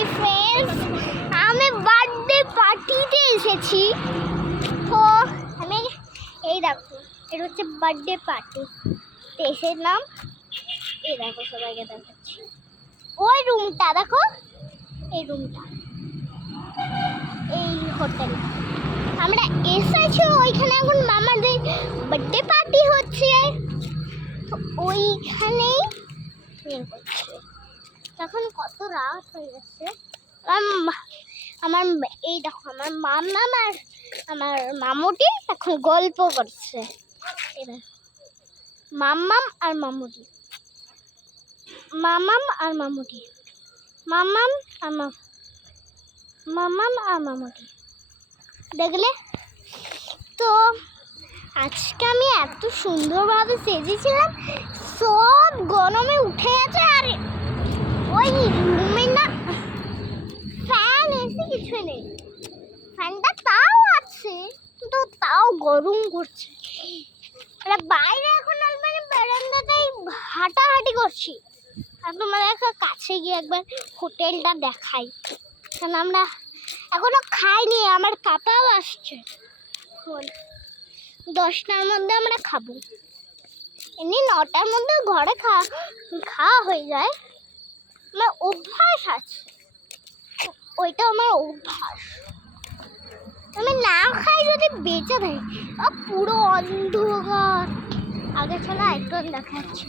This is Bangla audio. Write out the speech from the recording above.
হাই ফ্রেন্ডস, আমি বার্থডে পার্টিতে এসেছি। তো আমি এই দেখো, এটা হচ্ছে বার্থডে পার্টি। দেশের নাম এই দেখো, সবাইকে দেখাচ্ছি। ওই রুমটা দেখো, এই রুমটা, এই হোটেল আমরা এসেছি। ওইখানে এখন মামাদের বার্থডে পার্টি হচ্ছে, তো ওইখানেই হচ্ছে। এখন কত রাত হয়ে গেছে। আমার এই দেখো, আমার মাম্মাম আর আমার মামুটি এখন গল্প করছে। মাম্মাম আর মামুটি, মামাম আর মামুটি, মামাম আর মামাম আর মামুটি, দেখলে তো? আজকে আমি এত সুন্দরভাবে সেজেছিলাম, সব গরমে উঠে গেছে। আর ওই রুমে না ফ্যান এসে কিছু নেই, ফ্যানটা তাও আছে কিন্তু তাও গরম করছে। বাইরে এখন মানে বারান্দাতেই হাঁটাহাঁটি করছি। আর তোমাদের কাছে গিয়ে একবার হোটেলটা দেখাই, কারণ আমরা এখনো খাইনি। আমার কাপাও আসছে, 10টার মধ্যে আমরা খাবো। এমনি 9টার মধ্যে ঘরে খাওয়া হয়ে যায়। আমার অভ্যাস আছে, ওইটা আমার অভ্যাস। আমি না খাই যদি বেঁচে থাকি, পুরো অন্ধকার। আগে চলো একটু দেখাচ্ছি।